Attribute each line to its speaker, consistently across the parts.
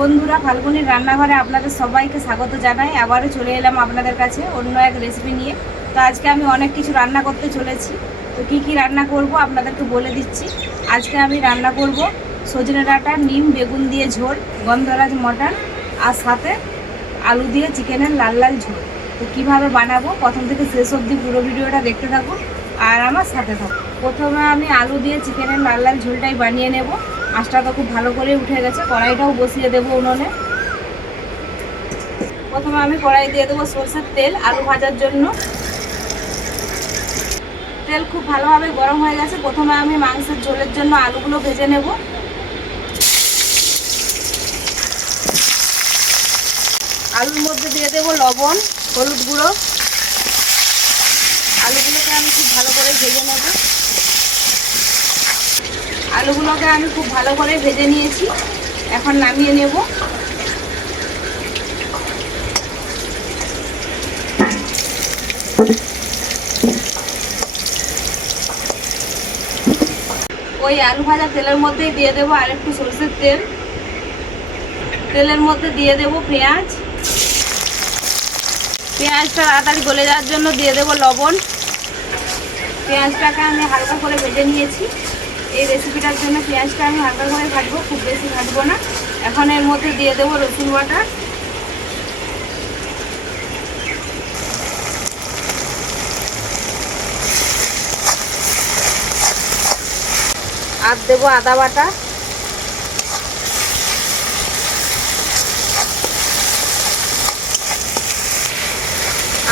Speaker 1: বন্ধুরা, ফাল্গুনির রান্নাঘরে আপনাদের সবাইকে স্বাগত জানাই। আবারও চলে এলাম আপনাদের কাছে অন্য এক রেসিপি নিয়ে। তো আজকে আমি অনেক কিছু রান্না করতে চলেছি। তো কি কি রান্না করব আপনাদেরকে বলে দিচ্ছি। আজকে আমি রান্না করব সজনে ডাঁটা, নিম, বেগুন দিয়ে ঝোল, গন্ধরাজ মটন আর সাথে আলু দিয়ে চিকেনের লাল লাল ঝোল। তো কীভাবে বানাবো? প্রথম থেকে শেষ অবধি পুরো ভিডিওটা দেখতে থাকুন। আর আমার সাথে থাকুন। প্রথমে আমি আলু দিয়ে চিকেনের লাল লাল ঝোলটাই বানিয়ে নেব। আঁচটা তো খুব ভালো করে উঠে গেছে, কড়াইটাও বসিয়ে দেবো উনুনে। প্রথমে আমি কড়াই দিয়ে দেবো সরষের তেল, আলু ভাজার জন্য। তেল খুব ভালোভাবে গরম হয়ে গেছে, প্রথমে আমি মাংসের ঝোলের জন্য আলুগুলো ভেজে নেব। আলুর মধ্যে দিয়ে দেবো লবণ, হলুদ গুঁড়ো। আলুগুলোকে আমি খুব ভালো করে ভেজে নেব। আলুগুলোকে আমি খুব ভালো করে ভেজে নিয়েছি। এখন নামিয়ে নেব। ওই আলু ভাজা তেলের মধ্যেই দিয়ে দেবো আর একটু সরষের তেল। তেলের মধ্যে দিয়ে দেবো পেঁয়াজ। পেঁয়াজটা তাড়াতাড়ি গলে যাওয়ার জন্য দিয়ে দেবো লবণ। পেঁয়াজটাকে আমি হালকা করে ভেজে নিয়েছি। এই রেসিপিটার জন্য পেঁয়াজটা আমি হালকা করে ভাজবো, খুব বেশি ভাজবো না। এখন এর মধ্যে দিয়ে দেবো রসুন বাটা। আর দেবো আদা বাটা।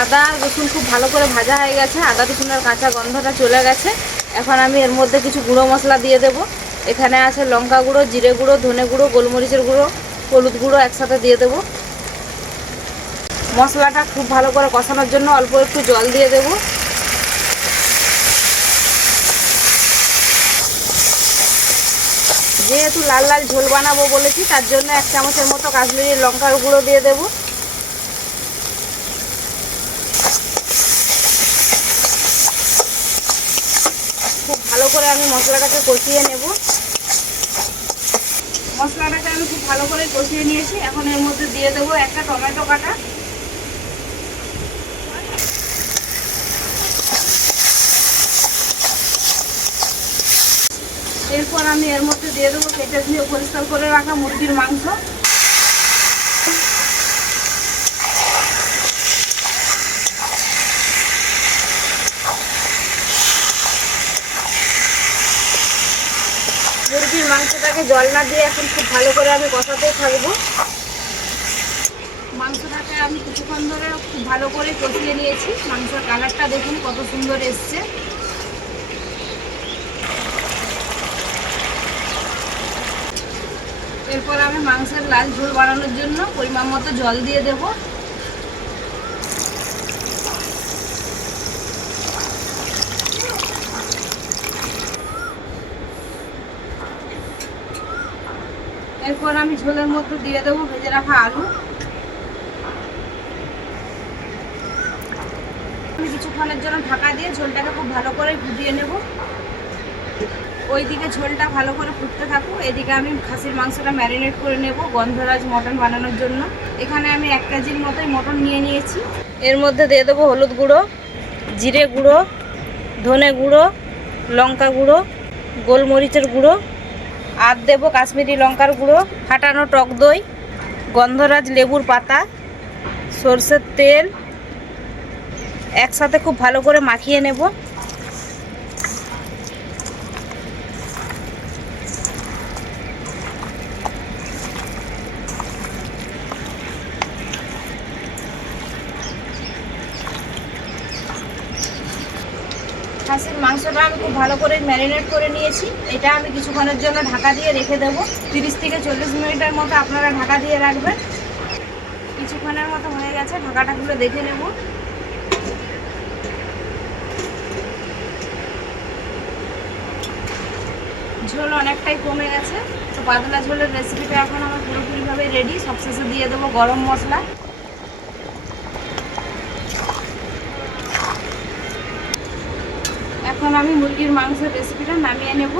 Speaker 1: আদা রসুন খুব ভালো করে ভাজা হয়ে গেছে, আদা রসুনের কাঁচা গন্ধটা চলে গেছে। এখন আমি এর মধ্যে কিছু গুঁড়ো মশলা দিয়ে দেব। এখানে আছে লঙ্কা গুঁড়ো, জিরে গুঁড়ো, ধনে গুঁড়ো, গোলমরিচের গুঁড়ো, হলুদ গুঁড়ো একসাথে দিয়ে দেব। মশলাটা খুব ভালো করে কষানোর জন্য অল্প একটু জল দিয়ে দেব। যেহেতু লাল লাল ঝোল বানাবো বলেছি, তার জন্য এক চামচের মতো কাশ্মীরি লঙ্কার গুঁড়ো দিয়ে দেবো। ভালো করে আমি মশলাটাকে কষিয়ে নেব। মশলাটাকে আমি খুব ভালো করে কষিয়ে নিয়েছি। এখন এর মধ্যে দিয়ে দেবো একটা টমেটো কাটা। এরপর আমি এর মধ্যে দিয়ে দেবো কেটে দিয়ে পরিষ্কার করে রাখা মুরগির মাংস মুরগির মাংসটাকে জল না দিয়ে এখন খুব ভালো করে আমি কষাতেই থাকব। মাংসটাকে আমি কিছুক্ষণ ধরে খুব ভালো করে কষিয়ে নিয়েছি। মাংসের কালারটা দেখুন কত সুন্দর এসছে। এরপর আমি মাংসের লাল ঝোল বানানোর জন্য পরিমাণ মতো জল দিয়ে দেবো। এরপর আমি ঝোলের মধ্যে দিয়ে দেবো ভেজে রাখা আলু। আমি কিছুক্ষণের জন্য ঢাকা দিয়ে ঝোলটাকে খুব ভালো করে ফুটিয়ে নেব। ওইদিকে ঝোলটা ভালো করে ফুটতে থাকুক, এদিকে আমি খাসির মাংসটা ম্যারিনেট করে নেব গন্ধরাজ মটন বানানোর জন্য। এখানে আমি এক কেজির মতোই মটন নিয়ে নিয়েছি। এর মধ্যে দিয়ে দেবো হলুদ গুঁড়ো, জিরে গুঁড়ো, ধনে গুঁড়ো, লঙ্কা গুঁড়ো, গোলমরিচের গুঁড়ো আর দেবো কাশ্মীরি লঙ্কার গুঁড়ো ফাটানো টক দই, গন্ধরাজ লেবুর পাতা, সর্ষের তেল, একসাথে খুব ভালো করে মাখিয়ে নেব। খাসির মাংসটা আমি খুব ভালো করে ম্যারিনেট করে নিয়েছি। এটা আমি কিছুক্ষণের জন্য ঢাকা দিয়ে রেখে দেবো। তিরিশ থেকে চল্লিশ মিনিটের মতো আপনারা ঢাকা দিয়ে রাখবেন। কিছুক্ষণের মতো হয়ে গেছে, ঢাকাটা খুলে দেখে নেব। ঝোল অনেকটাই কমে গেছে। তো পাতলা ঝোলের রেসিপিটা এখন আমার পুরোপুরিভাবে রেডি সবশেষে দিয়ে দেবো গরম মশলা। এখন আমি মুরগির মাংসের রেসিপিটা নামিয়ে নেব।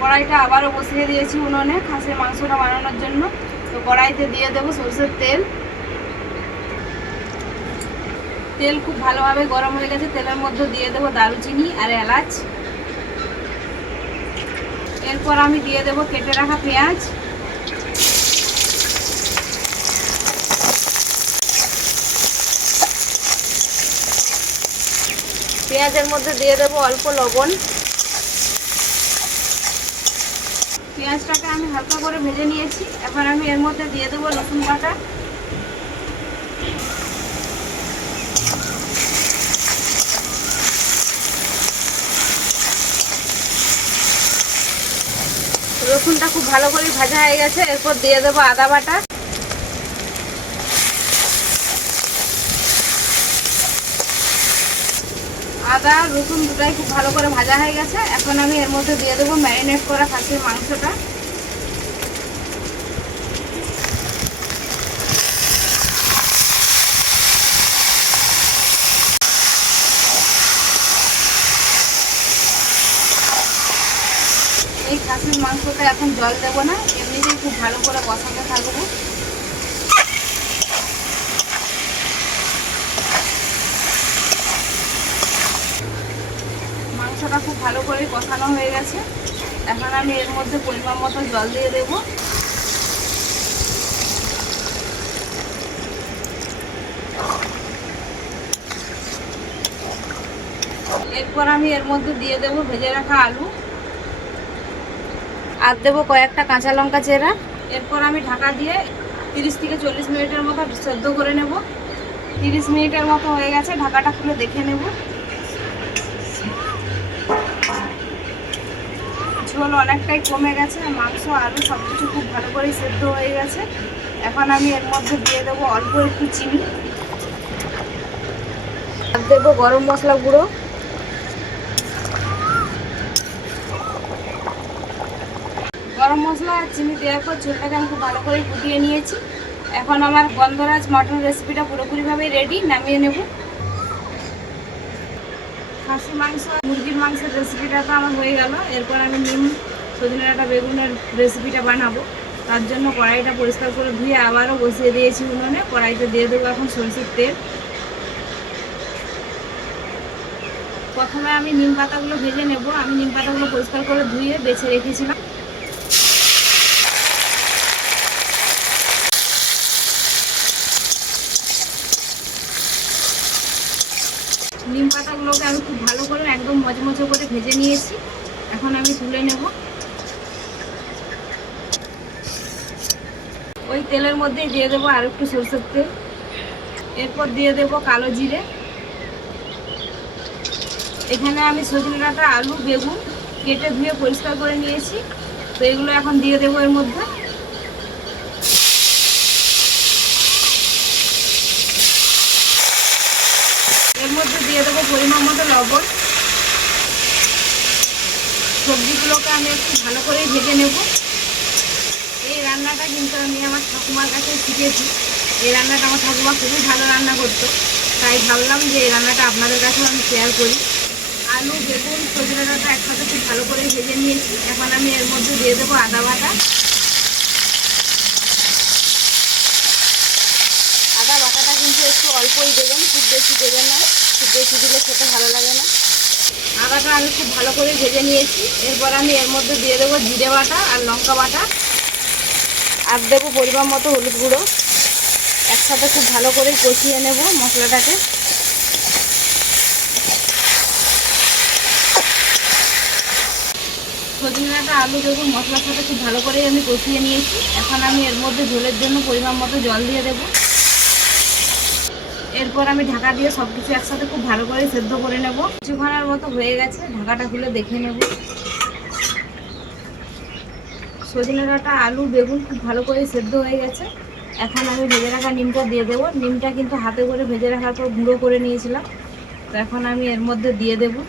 Speaker 1: কড়াইটা আবারও বসিয়ে দিয়েছি উনুনে খাসির মাংসটা বানানোর জন্য। তো কড়াইতে দিয়ে দেবো সরষের তেল। তেল খুব ভালোভাবে গরম হয়ে গেছে, তেলের মধ্যে দিয়ে দেবো দারুচিনি আর এলাচ। এরপর আমি দিয়ে দেবো কেটে রাখা পেঁয়াজ। পেঁয়াজের মধ্যে দিয়ে দেবো অল্প লবণ। পেঁয়াজটাকে আমি হালকা করে ভেজে নিয়েছি। এখন আমি এর মধ্যে দিয়ে দেবো রসুন বাটা। রসুনটা খুব ভালো করে ভাজা হয়ে গেছে। এরপর দিয়ে দেবো আদা বাটা। আদা, রসুন দুটাই খুব ভালো করে ভাজা হয়ে গেছে। এখন আমি এর মধ্যে দিয়ে দেবো ম্যারিনেট করা খাসির মাংসটা। এই খাসির মাংসটা এখন জল দেবো না, এমনিতেই খুব ভালো করে কষাতে থাকব। মাংসটা খুব ভালো করে কষানো হয়ে গেছে। এখন আমি এর মধ্যে পরিমাণ মতো জল দিয়ে দেবো। এরপর আমি এর মধ্যে দিয়ে দেবো ভেজে রাখা আলু। আর দেবো কয়েকটা কাঁচা লঙ্কা চেরা। এরপর আমি ঢাকা দিয়ে তিরিশ থেকে চল্লিশ মিনিটের মতো সেদ্ধ করে নেব। তিরিশ মিনিটের মতো হয়ে গেছে, ঢাকাটা খুলে দেখে নেব। ঝোল অনেকটাই কমে গেছে, মাংস, আলু সব কিছু খুব ভালো করে সেদ্ধ হয়ে গেছে। এখন আমি এর মধ্যে দিয়ে দেবো অল্প একটু চিনি। আর দেবো গরম মশলা গুঁড়ো। গরম মশলা আর চিনি দেওয়ার পর ঝোলটাকে আমি খুব ভালো করে ফুটিয়ে নিয়েছি। এখন আমার গন্ধরাজ মটন রেসিপিটা পুরোপুরিভাবে রেডি নামিয়ে নেব। খাসি মাংস, মুরগির মাংসের রেসিপিটা তো আমার হয়ে গেল। এরপর আমি নিম, সজনে ডাঁটা, বেগুনের রেসিপিটা বানাবো। তার জন্য কড়াইটা পরিষ্কার করে ধুয়ে আবারও বসিয়ে দিয়েছি উনুনে। কড়াইতে দিয়ে দেবো এখন সরষের তেল। প্রথমে আমি নিম পাতাগুলো ভেজে নেব। আমি নিম পাতাগুলো পরিষ্কার করে ধুয়ে বেছে রেখেছিলাম নিম পাতাগুলোকে আমি খুব ভালো করে একদম মচমচে করে ভেজে নিয়েছি এখন আমি তুলে নেব ওই তেলের মধ্যেই দিয়ে দেবো আর একটু সরষের তেল। এরপর দিয়ে দেবো কালো জিরে। এখানে আমি সজনে ডাঁটা, আলু, বেগুন কেটে ধুয়ে পরিষ্কার করে নিয়েছি। তো এগুলো এখন দিয়ে দেবো এর মধ্যে। এর মধ্যে দিয়ে দেবো পরিমাণ মতো লবণ। সবজিগুলোকে আমি একটু ভালো করে ভেজে নেব। রান্নাটা কিন্তু আমি আমার ঠাকুমার কাছে শিখেছি। এই রান্নাটা আমার ঠাকুমা খুবই ভালো রান্না করতো। তাই ভাবলাম যে এই রান্নাটা আপনাদের কাছেও আমি শেয়ার করি। আলু, বেগুন, সজনে ডাঁটা একসাথে খুব ভালো করে ভেজে নিয়েছি। এখন আমি এর মধ্যে দিয়ে দেবো আদা বাটা। আদা বাটাটা কিন্তু একটু অল্পই দেবেন, খুব বেশি দেবেন না। খুব বেশি দিলে খেতে ভালো লাগে না। আদাটা আমি খুব ভালো করে ভেজে নিয়েছি। এরপর আমি এর মধ্যে দিয়ে দেবো জিরে বাটা আর লঙ্কা বাটা। আর দেবো পরিমাণ মতো হলুদ গুঁড়ো। একসাথে খুব ভালো করে কষিয়ে নেব মশলাটাকে। সজনাটা, আলু বেগুন মশলার সাথে খুব ভালো করে আমি কষিয়ে নিয়েছি। এখন আমি এর মধ্যে ঝোলের জন্য পরিমাণ মতো জল দিয়ে দেবো। এরপর আমি ঢাকা দিয়ে সব কিছু একসাথে খুব ভালো করে সেদ্ধ করে নেব। কিছুক্ষণের মতো হয়ে গেছে, ঢাকাটা খুলে দেখে নেব। সজনে ডাঁটা, আলু, বেগুন খুব ভালো করে সেদ্ধ হয়ে গেছে। এখন আমি ভেজে রাখা নিমটা দিয়ে দেবো। নিমটা কিন্তু হাতে করে ভেজে রাখার পর গুঁড়ো করে নিয়েছিলাম। তো এখন আমি এর মধ্যে দিয়ে দেবো।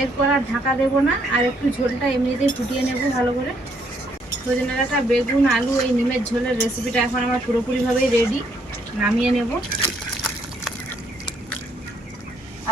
Speaker 1: এরপর আর ঢাকা দেবো না, আর একটু ঝোলটা এমনিতেই ফুটিয়ে নেব ভালো করে। সজনে ডাঁটা, বেগুন, আলু, এই নিমের ঝোলের রেসিপিটা এখন আমার পুরোপুরিভাবেই রেডি নামিয়ে নেব।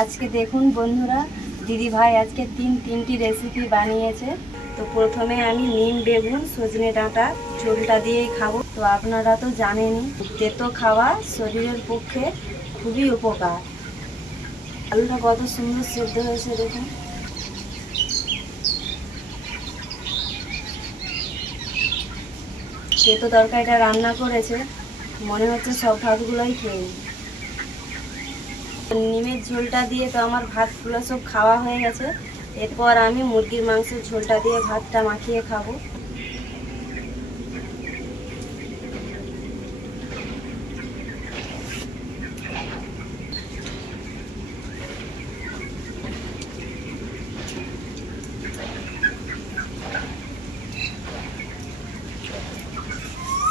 Speaker 2: আজকে দেখুন বন্ধুরা, দিদি ভাই আজকে তিন, তিনটি রেসিপি বানিয়েছে। তো প্রথমে আমি নিম, বেগুন, সজনে ডাঁটা, ঝোলটা দিয়েই খাব। তো আপনারা তো জানেনই, তেতো খাওয়া শরীরের পক্ষে খুবই উপকার। আলুটা কত সুন্দর সেদ্ধ হয়েছে, দেখুন। তেতো তরকারিটা রান্না করেছে, মনে হচ্ছে সব ভাতগুলোই খেয়ে। নিমের ঝোলটা দিয়ে তো আমার ভাতগুলো সব খাওয়া হয়ে গেছে। এরপর আমি মুরগির মাংসের ঝোলটা দিয়ে ভাতটা মাখিয়ে খাব।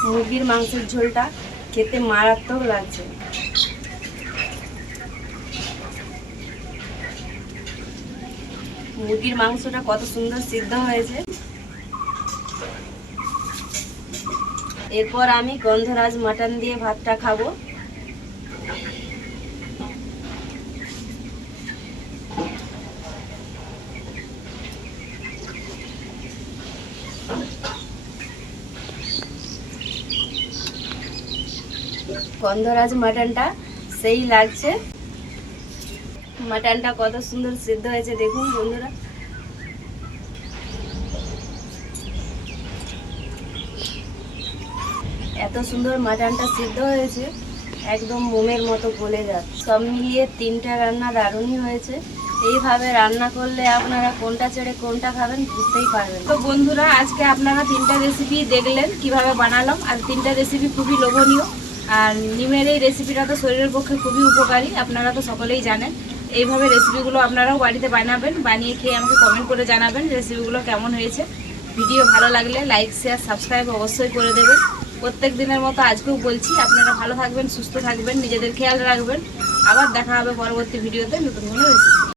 Speaker 2: মুরগির মাংসের ঝোলটা খেতে মারাত্মক লাগছে। মুরগির মাংসটা কত সুন্দর সিদ্ধ হয়েছে। এরপর আমি গন্ধরাজ মাটন দিয়ে ভাতটা খাব। গন্ধরাজ মাটনটা সেই লাগছে। মাটনটা কত সুন্দর সিদ্ধ হয়েছে, দেখুন বন্ধুরা। এত সুন্দর মাটনটা সিদ্ধ হয়েছে, একদম মোমের মতো গলে যাচ্ছে। সব মিলিয়ে তিনটা রান্না দারুণই হয়েছে। এইভাবে রান্না করলে আপনারা কোনটা ছেড়ে কোনটা খাবেন বুঝতেই পারবেন তো বন্ধুরা, আজকে আপনারা তিনটা রেসিপি দেখলেন, কীভাবে বানালাম। আর তিনটা রেসিপি খুবই লোভনীয়। আর নিমের এই রেসিপিটা তো শরীরের পক্ষে খুবই উপকারী, আপনারা তো সকলেই জানেন। এইভাবে রেসিপিগুলো আপনারাও বাড়িতে বানাবেন, বানিয়ে খেয়ে আমাকে কমেন্ট করে জানাবেন রেসিপিগুলো কেমন হয়েছে। ভিডিও ভালো লাগলে লাইক শেয়ার সাবস্ক্রাইব অবশ্যই করে দেবেন। প্রত্যেক দিনের মতো আজকেও বলছি, আপনারা ভালো থাকবেন, সুস্থ থাকবেন, নিজেদের খেয়াল রাখবেন। আবার দেখা হবে পরবর্তী ভিডিওতে নতুন কোনো রেসিপি